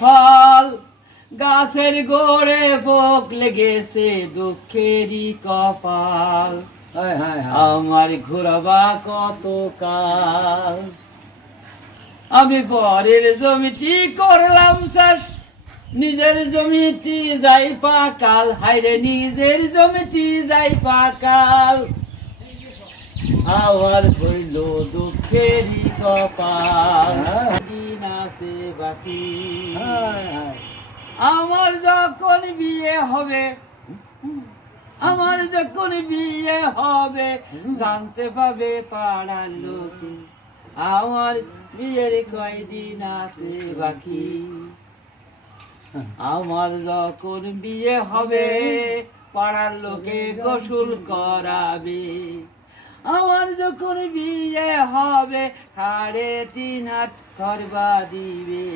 ফল গাছের গোড়ে পোক লেগেছে দুঃখেরই কপাল। আমার ঘুরবা কত কাল, আমি পরের জমিটি করলাম চাষ, নিজের জমিটি যাই পাকাল। হাইরে নিজের জমিটি যাই পাকাল, আমার হইল দুঃখেরই কপাল। দিন আছে বাকি, আমার যখন বিয়ে হবে, আমার যখন বিয়ে হবে, জানতে পাবে পাড়ার লোকে আমার বিয়ের কয়দিন আছে বাকি। আমার যখন বিয়ে হবে, পাড়ার লোকে গোসল করাবে। আমার যখন বিয়ে হবে, 3.5 হাত খরবা দিবে।